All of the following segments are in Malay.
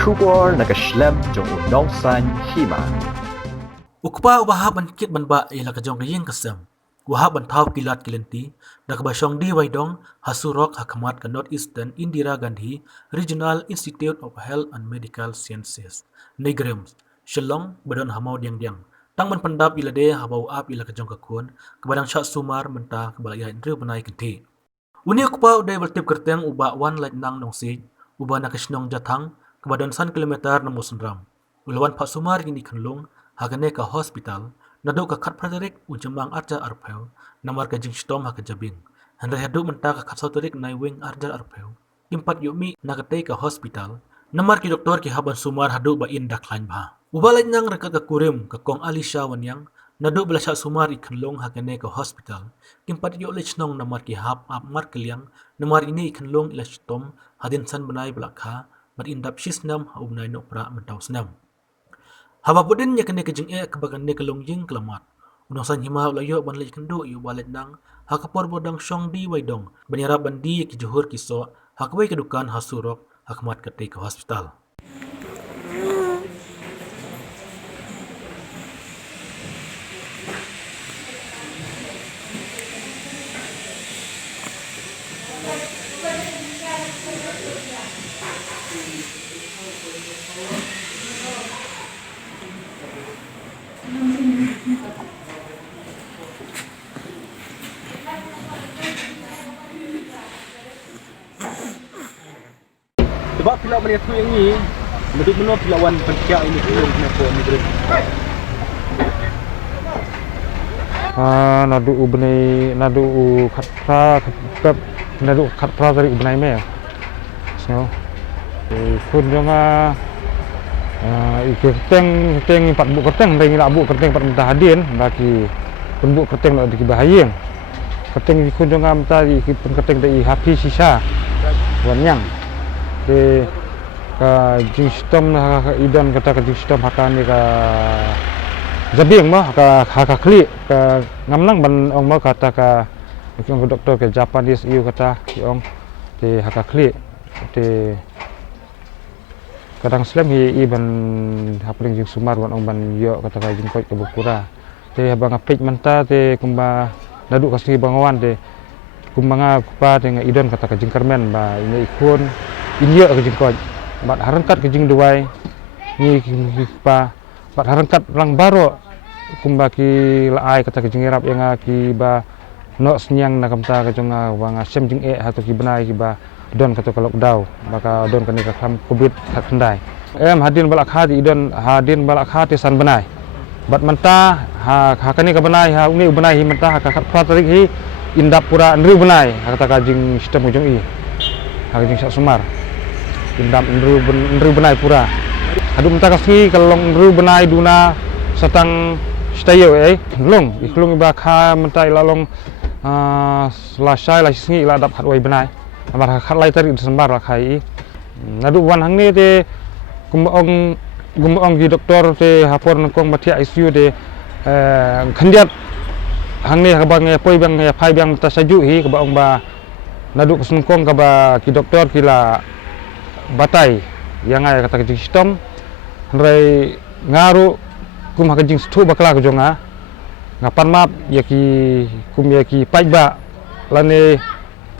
Kubor nakaslem jong unongsan hima. Ukpa wahab ban kit ban ba ila kajong kayeng kasam. Wahab ban thau kilat kilenti dak ba shong di waidong hasurok hakamat ka North Eastern Indira Gandhi Regional Institute of Health and Medical Sciences. Negrems Shillong badon hamau diang tang man pandap ila de habau ap ila kajong kakun kabadang syak sumar menta kabalaya indri banai kenti. Uni ukpa uday baltip kerteng uba wan light nang nong sig uba nakasnong jatang kabadon 1 kilometer na musundram. Ulawan pak sumar ini kanlung hagane ka hospital nado ka khat pradarik ujamang arja arpeu namar ka jing stom ha ka jabing handra hadu menta ka khat sautorik nai wing arja arpeu impat yumi nakatei ka hospital namar ki doktor ki haban sumar hadu ba in daklain ba ubalai nang rakat ka kurim ka kong alisha wanyang nado belasha sumar ikanlong hagane ka hospital impat yo lechnong namar ki hap ap mar keliang namar ini ikanlong ila stom hadin san banai belakha mat indap shisnam ha ubnai no pra mentau snam haba pudin nya kene kejing kebagan ne kelong jing kelamat unong san hima layo ban lej kendo yu balet nang hakapor bodang shong di waidong banyara bandi ki johur ki so hakbai ke dukan hasurok hakmat kate ke hospital. Sebab pila balik tu yang ni, betul-betul pilawan pentia ini tu kenapa negeri. Nadu ubnai nadu khatra kap nadu khatra dari ubnai me. So, kun jonga kerteng 4 buk kerteng dari la buk kerteng 4 mentah hadin bagi penbuk kerteng nak di bahayeng. Kerteng kun jonga mentah di kerteng dari hapi sisa wanyang. Di ka jing sistem ka idan kata ka jing sistem hakan ni ka jabing mah ka kli ka ngamnang ban ong ma kata ka doktor ke Japanese iu kata ong di haka kli di kadang slam hi ban hapling jing sumar wan ong ban yo kata ka jing koi ke bukura di abang apik menta di kumba nadu kasih bangawan di kumbanga kupa dengan idan kata ka jing kermen ba ini ikun India ke jing koj, bat harangkat ke jing duai, ni pa, bat harangkat lang baro, kumba ki laai kata ke jing irap yang ki ba nok senyang nak kamta ke jonga wang sem jing atau ki benai ki ba don kata kalau dau, maka don kani ka kam covid kat kendai. Hadin balak hati idon hadin balak hati san benai, bat menta ha kani ka benai ha uni benai hi menta ha kat pratarik hi indap pura nri benai kata ka jing sistem ujung i, ha jing sak sumar. Indam ndru benai pura adu menta kasih kalau ndru benai duna satang stayo long iklung ba kha menta ilalong selesai lah singi ila dap khatwai benai amar khat lai tari sembar la khai adu wan hang ni te gumong gi doktor te hapor nongkong batia ICU de khandiat hang ni ka bang poi bang phai bang ta saju hi ka bang ba nadu kusungkong ka ba ki doktor kila batai yang ay kata kejing sistem rai ngaru kum ha kejing stu bakla ke jonga ngapan map yaki kum yaki paiba lane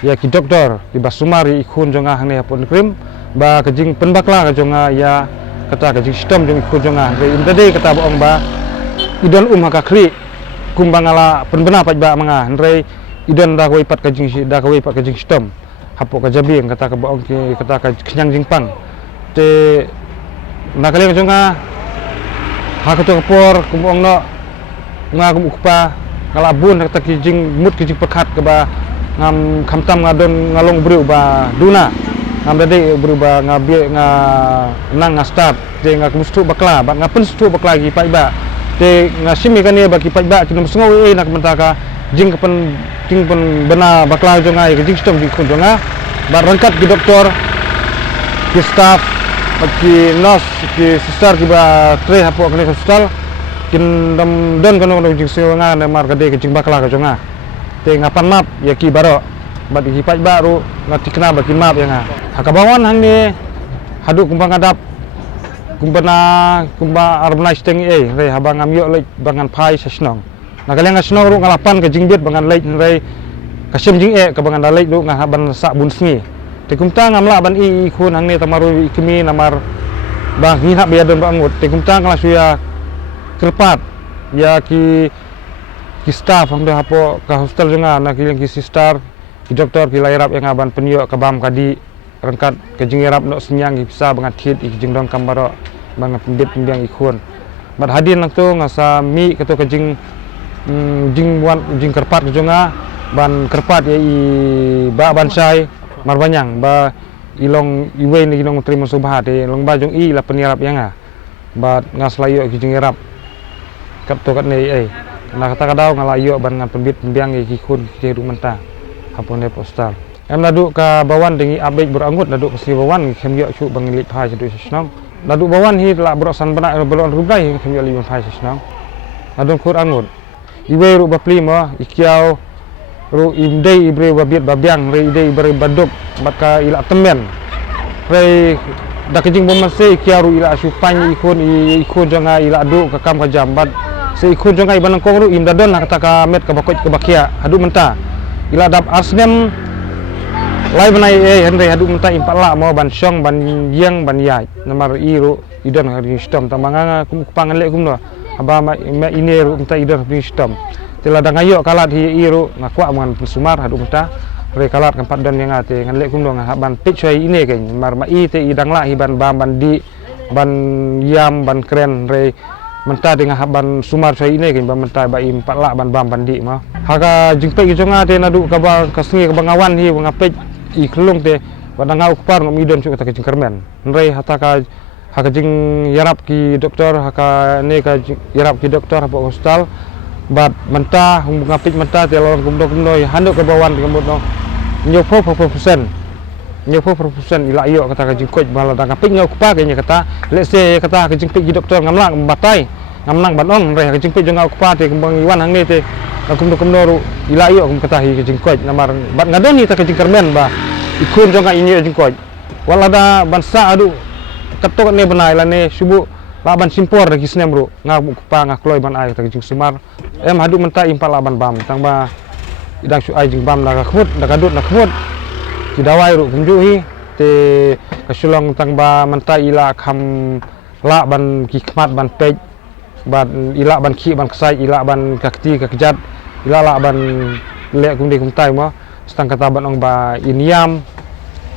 yaki doktor di basumari ikun jonga hang pun krim ba kejing penbakla ke jonga ya kata kejing sistem jong ikun jonga rai indade kata boong ba idon ha kri kum bangala penbena paiba manga rai idon da ko ipat kejing sistem hapok ka jabing kata ka baong ki kata ka kenyang jingpang te nakali ka jonga ha ka to por kumong no nga kum ukpa kalabun kata ki jing mut ki jing pekat ka ba ngam khamtam ngadon ngalong bru ba duna ngam dade bru ba ngabi nga nang nga start te nga kumstu bakla ba ngapen stu bakla ki paiba te nga simi kan ye ba ki paiba ki nom sngo nak mentaka jing kapan jing pun bena bakla jonga ke jing sistem jing jonga bar rangkat ki doktor ki staff ki nurse ki sister ki ba tre hapo kene hospital kin dam don kono jing singa na mar kade ke jing bakla ke jonga te ngapan map ya ki baro bat ki pai baru ngati kena ba ki map yang ha ka bawan hang ni hadu kumpang adap kumba arbnai steng re habang amyo lek bangan pai sesnong nakaleng asnong ru ngalapan ke jingbit bangan lek re kasim jing ka bangan dalek ru ngahaban sak bun sngi te kumta ngamla ban i khun hang ne tamaru ikmi namar bang hina biadon bangut te kumta ngala suya kerpat ya ki staff hang hapo ka hostel jonga na ki sister ki doktor ki lairap yang aban penyo ka bam kadi rangkat ke jingirap no senyang bisa bangat hit ik jingdong kambaro bangat pembit pembiang ikhun bat hadin nang tu ngasa mi ketu ke jing kerpat ke jonga ban kerpat ya i ba bansai marbanyang ba ilong iwe ni ginong terima subah de long ba jong i la penirap yang bat ngaslayo ki jingirap kat to kat nei na kata kadau ngalayo ban ngan pembit pembiang ikhun ki ru menta hapon de postal em laduk ka bawan dengi abek berangut laduk ke si bawan kem yo chu bangilik phai chu sesnong laduk bawan hi la brosan bana belon rubai kem yo liun phai sesnong laduk kur angut iwe ru bapli mo ikiau ru imdei ibre babiat babiang re ide ibre baduk maka ila temen re dak jing bomase ikiau ru ila supan ikun jonga ila duk ka kam ka jambat se ikun jonga iban kong ru imdadon kata ka met ka bakot ka bakia hadu menta ila dap asnem lai benai henry hadu menta impat la mau ban syong ban yang ban yai namar iru idon hari sistem tamanga kupangan lek kumno aba ma ini ru menta idon hari sistem tela dang ayo kalat hi iru ngakwa man sumar hadu menta re kalat kan padon yang ate ngan lek kumno ban picoi ini kan mar ma i te idang la hi ban bam ban di ban yam ban kren re menta dengan ban sumar sai ini kan ban menta ba impat la ban bam ban di ma haga jingpe jonga te nadu ka ba kasngi ka bangawan hi ngapej iklung te wadanga ukpar ngom idon chu kata kermen nrei hataka haka jing yarap ki doktor haka ne ka yarap ki doktor apa hostal bat menta ngapit menta te lorong kumdo handuk ke bawan kemut no nyopo persen ila iyo kata ka jingkoj bala dang kapit ngukpa ke kata let's say kata ka jingpit ki doktor ngamlang batai ngamlang banong nrei ka jingpit jonga ukpa te kembang iwan hang ne te kumdo ru ila iyo kata hi jingkoj namar bat ngadoni ta ke jingkermen ba ikun jonga ini jingkoj walada bansa adu ketok ne benai la ne subu laban simpor lagi snem ru ngabuk pa ngakloi ban ai ta jing sumar em hadu menta impal laban bam tang ba idang su ai jing bam na khmut da kadut na khmut ki dawai ru kumjuhi te kasulong tang ba menta ila kham la ban ki khmat ban pej ban ila ban ki ban ksai ila ban kakti kakjat ila la ban le kum de kum tai mo stang kata ban ong ba iniam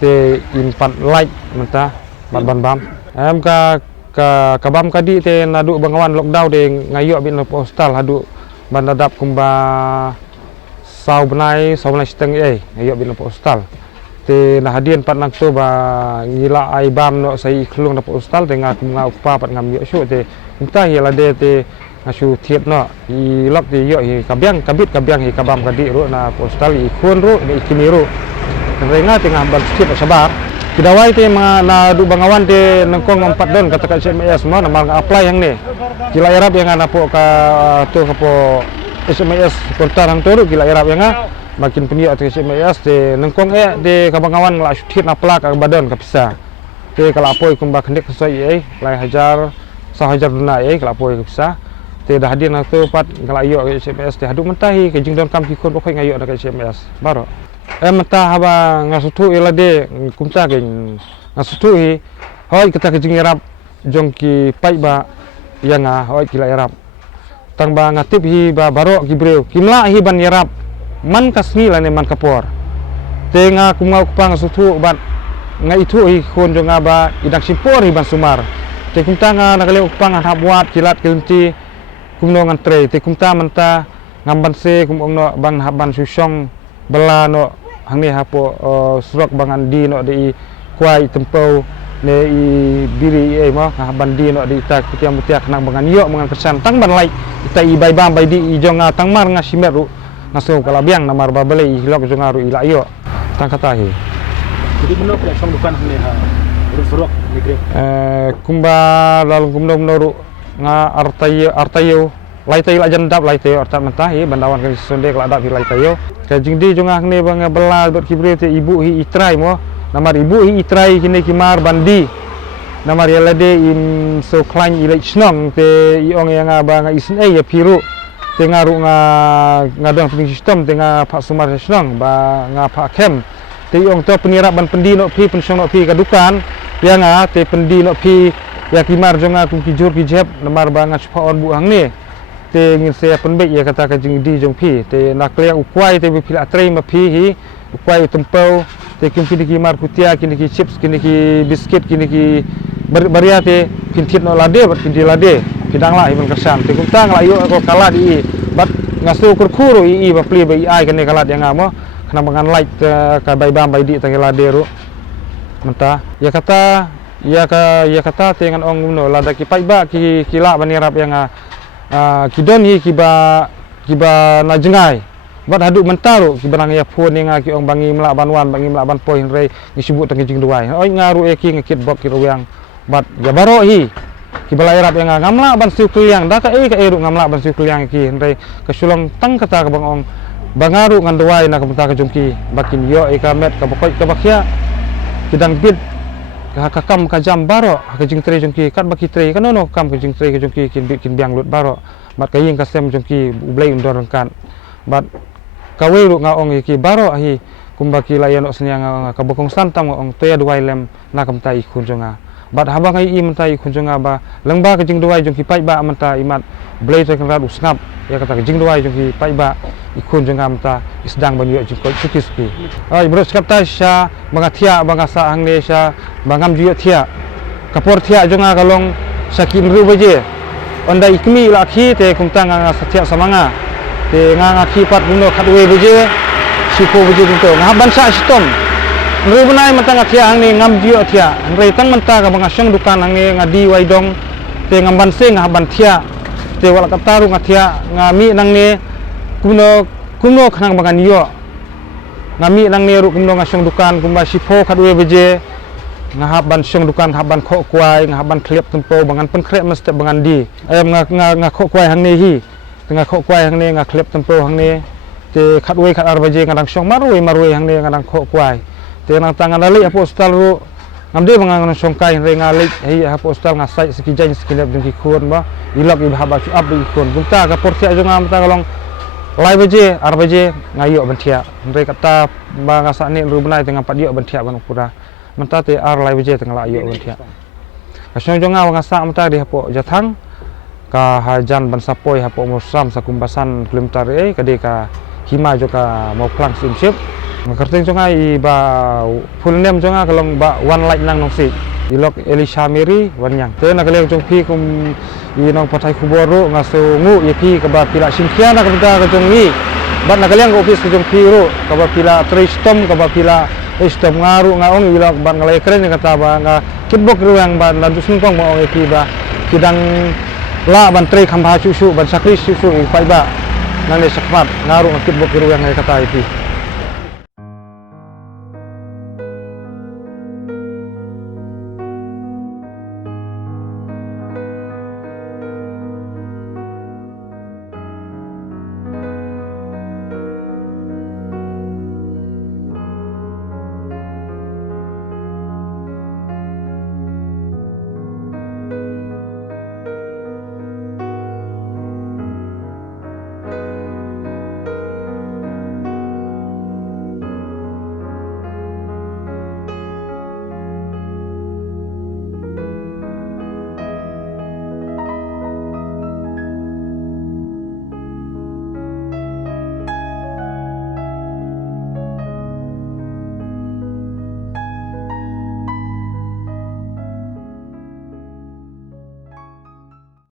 te impat light menta ban bam em ka bam kadi te nadu bangawan lockdown de ngayo bin postal hadu ban dadap kumba sau benai steng ngayo bin postal te na hadian pat nak to ba ngila ai bam no sai klung na postal te ngak pa pat ngam yo shu te kita hi la de te asu thiet no i lok ti yo hi kabyang hi kabam kadi ru na postal i khun ru ni kimiru renga tengah ban sikit sabar kidawai te na du bangawan te nengkong 4 don kata ka SMS mo na apply yang ni kila irap yang ana po ka tu ka po SMS kontar hang toru kila irap yang makin penio te SMS te nengkong de ka bangawan la sikit na plak ka badon ka pisa te kala apoi kumba khendek soi lai hajar sahajar duna kala apoi ka pisa te dah hadir na tu pat kala ayo SMS te hadu mentahi ke jingdon kam ki kon pokoi ngayo ka SMS baro menta haba ngasutu ilade kumta gen ngasutu hi hoi kita ke jingirap jongki pai ba yanga hoi kila irap tang ba ngatip hi ba baro gibreu kimla hi ban yarap man kasngi lane man kapor te nga kumau kupang ngasutu bat nga itu hi kon jonga ba idak simpor hi ban sumar te kumta nga nakale upang habwat kilat kilti kumno ngantre te kumta menta ngamban se kumong no ban haban susong bela no hang ni hapo surok bangan di no di kuai tempau ne i biri mo haban di no di ta kutiang mutiak nang bangan yo mangan persan tang ban lai ita i bai bam bai di i jonga tang mar nga simeru ngaso kalabiang namar babale i hilok jonga ru ila yo tang kata hi jadi benar pula song bukan hang ni ha surok negeri kumba lalu kumno ru nga artayo lai tayo ajandap lai tayo artat mentahi bandawan kan sonde kala dap lai tayo ka jingdi jonga ne bang bela ber kibre te ibu hi itrai mo namar ibu hi itrai kini kimar bandi nama dia lade im so klein ilek snong te iong yang ba nga isin ya piru te ngaru ngadong puning sistem te nga pak sumar snong ba nga pak kem te iong to penirap ban pendi no pi pensong no pi kadukan ya nga te pendi no pi ya kimar jonga kum kijur kijep namar ba nga chpa on bu hang ni te ngin se penbe ya kata ka jing di jong pi te nak liang ukwai te bi pila trei ma pi hi ukwai tempau te kim kini ki mar kutia kini ki chips kini ki biscuit kini ki baria te pintit no lade bat pinti lade pidang la iban kesan te kumtang la yo ko kala di bat ngasu kurkuru i ba pli ba i ai kene kala yang amo kana mangan light ka bai bam bai di ta lade ru menta ya kata te ngan ong no lada ki pai ba ki kila banirap yang kidon hi kiba na jengai bat haduk mentaru kibarang ya phone nga ki ong bangi mla banwan bangi mla ban poi rei ni sibut tang jing duai oi ngaru e ki ngikit bok ki royang bat ya baro hi kibala irap yang ngamla ban siu kliang da ka eru ngamla ban siu kliang ki rei ka sulong tang kata ka bang ong bangaru ngan duai na ka menta ka jumki bakin yo e ka met ka bokoi ka bakya kidang bid ka kam ka jam baro ka jing tre jumki kat baki tre kan no kam ka jing tre ka jumki kin biang lut baro bat ka ying ka sem jumki ublei undor kan bat kawe ru nga ong ki baro hi kumbaki layan ok senya nga ka bokong santam ong toya duai lem na kam tai khun jonga bat habang ai im tai khun jonga ba lengba ka jing duai jong ki pai ba manta imat blei ta kan radu snap ya kata ka jing duai jong ki pai ba ikhun jonga manta isdang ban yo jing ko suki ai bro skapta sha bangathia bangasa hangne sha bangam ju thia kapor thia jonga kalong sakin ru baje onda ikmi la khi te kumta nga sathia samanga te nga kipat buno khatwe beje sipo beje dito nga bansa sistem nri bunai mata nga thia angni ngam dio thia nri tang manta ka banga syang dukan angni nga di waidong te ngam banse nga ban thia te wala kataru nga thia nga mi nangne kuno khanang banga niyo nga mi nangne ru kuno nga syang dukan kumba sipo khatwe beje nga ban syang dukan ban kho kwai nga ban klep tempo bangan pen krep mesti bangan di nga kho kwai hangni hi tengah kok kuai hang ne nga klep tempo hang ne te khatwe khat arbaje ngadang syong marwe hang ne ngadang kok kuai te nang tangan lali apo hostal ru ngamde mangang syong kai re ngalik hi apo hostal nga sai sekijang sekilap jeng ki khun ba ilak i bahaba chu ab i khun gunta ka porsia jo ngam ta kalong lai baje arbaje ngayo bentia re kata ba nga sa ne ru benai tengah padio bentia ban pura menta te ar lai baje tengah ayo bentia ka syong jo nga nga sa mata di apo jathang ka hajan ban sapoi hapo musram sakumbasan kilometer kade ka hima joka mau plang simship ngerteng jonga i ba full name jonga kalong ba one light nang nongsi ilok Elisha Mary wanyang te na kaleng jong pi kum i nong patai kuboru ngaso ngu ye pi ka ba pila simkia na ka ka jong ni bat na kaleng office jong pi ru ka ba pila tristom ka ba pila stom ngaru ngaong ilok ban ngalai keren kata ba nga kitbok ru yang ban lanjut sungkong mo ye pi ba kidang la ban tre khamba chu ban sakri chu pai ba nang le sakmat ngaru ngakit bok ru yang kata itu